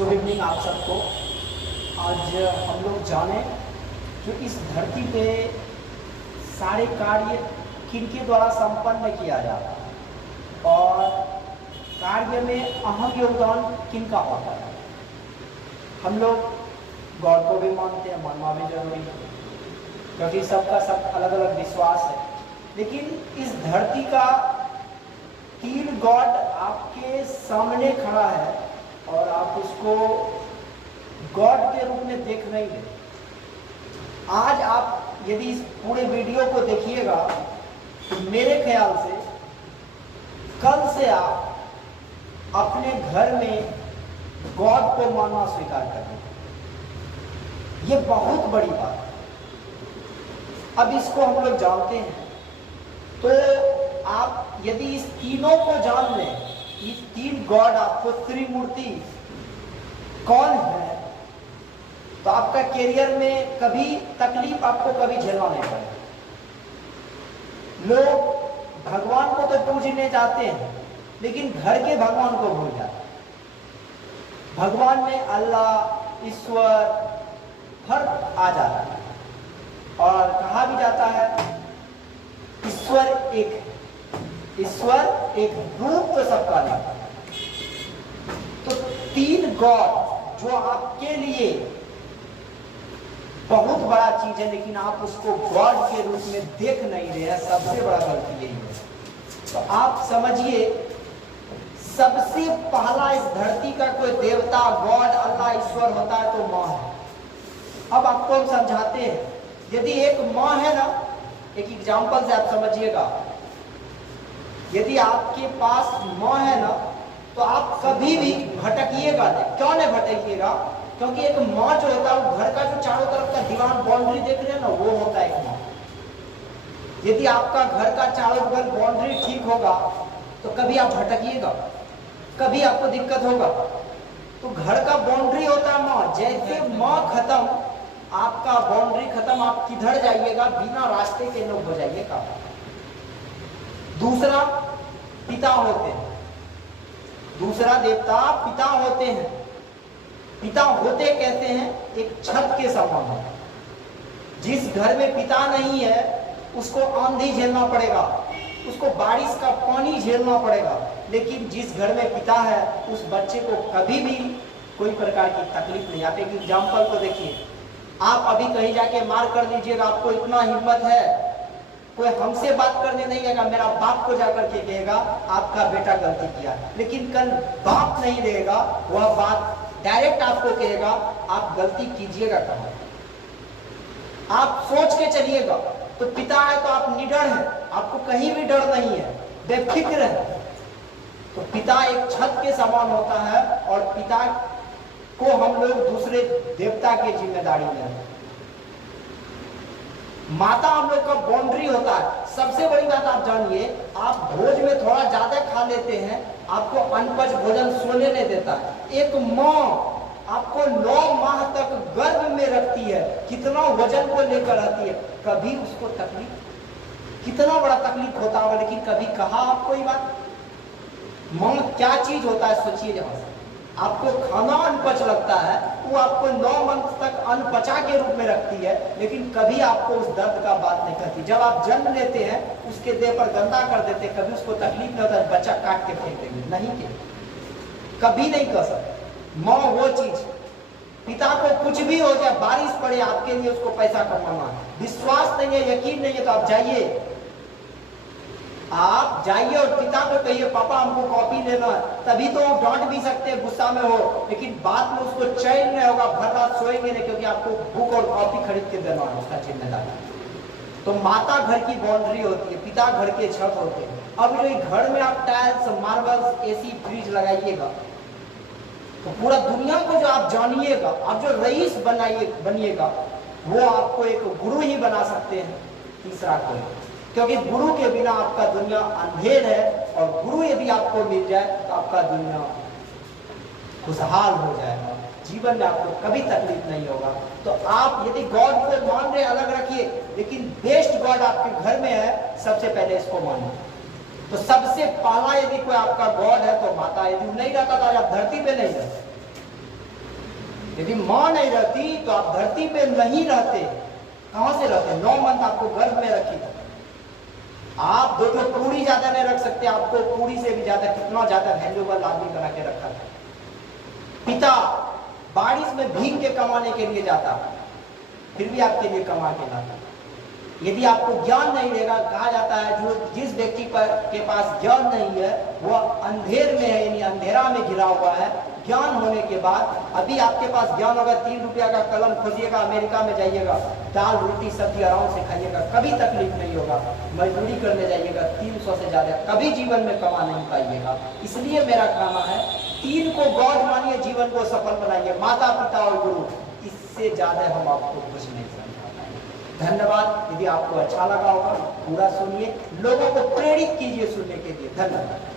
Good evening आप सबको। आज हम लोग जाने जो इस धरती पे सारे कार्य किनके द्वारा संपन्न किया जाता है और कार्य में अहम योगदान किनका होता है। हम लोग गॉड को भी मानते हैं, मानना भी जरूरी है क्योंकि सबका सब अलग अलग विश्वास है। लेकिन इस धरती का तीन गॉड आपके सामने खड़ा है और आप उसको गॉड के रूप में देख नहीं रहे। आज आप यदि इस पूरे वीडियो को देखिएगा तो मेरे ख्याल से कल से आप अपने घर में गॉड को मानना स्वीकार करेंगे। ये बहुत बड़ी बात है। अब इसको हम लोग जानते हैं तो आप यदि इस तीनों को जान लें, ये तीन गॉड आपको त्रिमूर्ति कौन है, तो आपका कैरियर में कभी तकलीफ आपको कभी झेलना नहीं पड़ेगा। लोग भगवान को तो पूजने जाते हैं लेकिन घर के भगवान को भूल जाते हैं। भगवान में अल्लाह, ईश्वर फर्क आ जाता है और कहा भी जाता है ईश्वर एक है। ईश्वर एक रूप तो सबका लेता है। तो तीन गॉड जो आपके लिए बहुत बड़ा चीज है लेकिन आप उसको गॉड के रूप में देख नहीं रहे हैं, सबसे बड़ा गलती यही है। तो आप समझिए सबसे पहला इस धरती का कोई देवता, गॉड, अल्लाह, ईश्वर होता है तो माँ है। अब आपको हम समझाते हैं, यदि एक माँ है ना, एक एग्जांपल से आप समझिएगा, यदि आपके पास माँ है ना तो आप कभी भी भटकिएगा नहीं। क्यों नहीं भटकिएगा? क्योंकि एक माँ जो होता है वो घर का जो चारों तरफ का दीवार बाउंड्री देख रहे हैं ना, वो होता है एक माँ। यदि आपका घर का चारों बगल बाउंड्री ठीक होगा तो कभी आप भटकिएगा, कभी आपको दिक्कत होगा। तो घर का बाउंड्री होता है माँ। जैसे माँ खत्म, आपका बाउंड्री खत्म, आप किधर जाइएगा, बिना रास्ते के लोग हो जाइएगा। दूसरा पिता होते हैं, दूसरा देवता पिता होते हैं। पिता होते कैसे हैं? एक छत के समान है। जिस घर में पिता नहीं है उसको आंधी झेलना पड़ेगा, उसको बारिश का पानी झेलना पड़ेगा। लेकिन जिस घर में पिता है उस बच्चे को कभी भी कोई प्रकार की तकलीफ नहीं आती। एक एग्जाम्पल को देखिए, आप अभी कहीं जाके मार कर दीजिएगा, आपको इतना हिम्मत है, कोई हमसे बात करने नहीं आएगा, मेरा बाप को जाकर के कहेगा आपका बेटा गलती किया। लेकिन कल बाप नहीं रहेगा, वह बात डायरेक्ट आपको कहेगा आप गलती कीजिएगा कहाँ। आप सोच के चलिएगा। तो पिता है तो आप निडर हैं, आपको कहीं भी डर नहीं है, बेफिक्र है। तो पिता एक छत के समान होता है और पिता को हम लोग दूसरे देवता के जिम्मेदारी में हैं। माता हम लोग का बाउंड्री होता है। सबसे बड़ी बात आप जानिए, आप भोज में थोड़ा ज्यादा खा लेते हैं, आपको अनपच भोजन सोने नहीं देता है। एक माँ आपको 9 माह तक गर्भ में रखती है, कितना वजन को लेकर आती है, कभी उसको तकलीफ, कितना बड़ा तकलीफ होता होगा, लेकिन कभी कहा आपको ये बात? माँ क्या चीज होता है सोचिए। जहां से आपको खाना अनपच लगता है, वो आपको 9 मंथ तक अनपचा के रूप में रखती है, लेकिन कभी आपको उस दर्द का बात नहीं करती। जब आप जन्म लेते हैं उसके देह पर गंदा कर देते, कभी उसको तकलीफ नहीं होता, बच्चा काट के फेंक देंगे, नहीं के कभी नहीं कर सकते। माँ वो चीज, पिता को कुछ भी हो जाए, बारिश पड़े, आपके लिए उसको पैसा कमाना है। विश्वास नहीं है, यकीन नहीं है तो आप जाइए, आप जाइए और पिता को कहिए पापा हमको कॉपी लेना है। तभी तो आप डांट भी सकते हैं, गुस्सा में हो, लेकिन बाद में उसको चैन नहीं होगा, भर रात सोएंगे नहीं, क्योंकि आपको बुक और कॉपी खरीद के देना है, उसका जिम्मेदारी। तो माता घर की बाउंड्री होती है, पिता घर के छत होते हैं। अब जो घर में आप टाइल्स, मार्बल्स, एसी, फ्रिज लगाइएगा तो पूरा दुनिया को जो आप जानिएगा, आप जो रईस बनिएगा, वो आपको एक गुरु ही बना सकते हैं, तीसरा कोई। क्योंकि गुरु के बिना आपका दुनिया अंधेर है और गुरु यदि आपको मिल जाए तो आपका दुनिया खुशहाल हो जाएगा, जीवन में आपको कभी तकलीफ नहीं होगा। तो आप यदि गॉड को मान रहे अलग रखिए, लेकिन बेस्ट गॉड आपके घर में है, सबसे पहले इसको मानिए। तो सबसे पहला यदि कोई आपका गॉड है तो माता। यदि नहीं रहता तो आप धरती पे नहीं रहते। यदि माँ नहीं रहती तो आप धरती पे नहीं रहते। कहां से रहते? 9 मंथ आपको गर्भ में रखी थी। आप दो पूरी ज्यादा नहीं रख सकते, आपको पूरी से भी ज्यादा, कितना ज्यादा वैल्यूबल आदमी बना के रखा था। पिता बारिश में भीग के कमाने के लिए जाता, फिर भी आपके लिए कमा के लाता। यदि आपको ज्ञान नहीं रहेगा, कहा जाता है जो जिस व्यक्ति के पास ज्ञान नहीं है वह अंधेर में है, यानी अंधेरा में घिरा हुआ है। ज्ञान होने के बाद, अभी आपके पास ज्ञान होगा, 3 रुपया का कलम खोजिएगा, अमेरिका में जाइएगा, दाल रोटी सब्जी आराम से खाइएगा, कभी तकलीफ नहीं होगा। मजदूरी करने जाइएगा, 300 से ज्यादा कभी जीवन में कमा नहीं पाइएगा। इसलिए मेरा कहना है 3 को गॉड मानिए, जीवन को सफल बनाइए, माता पिता और गुरु। इससे ज्यादा हम आपको कुछ नहीं समझा पाएंगे। धन्यवाद। यदि आपको अच्छा लगा होगा पूरा सुनिए, लोगों को प्रेरित कीजिए सुनने के लिए। धन्यवाद।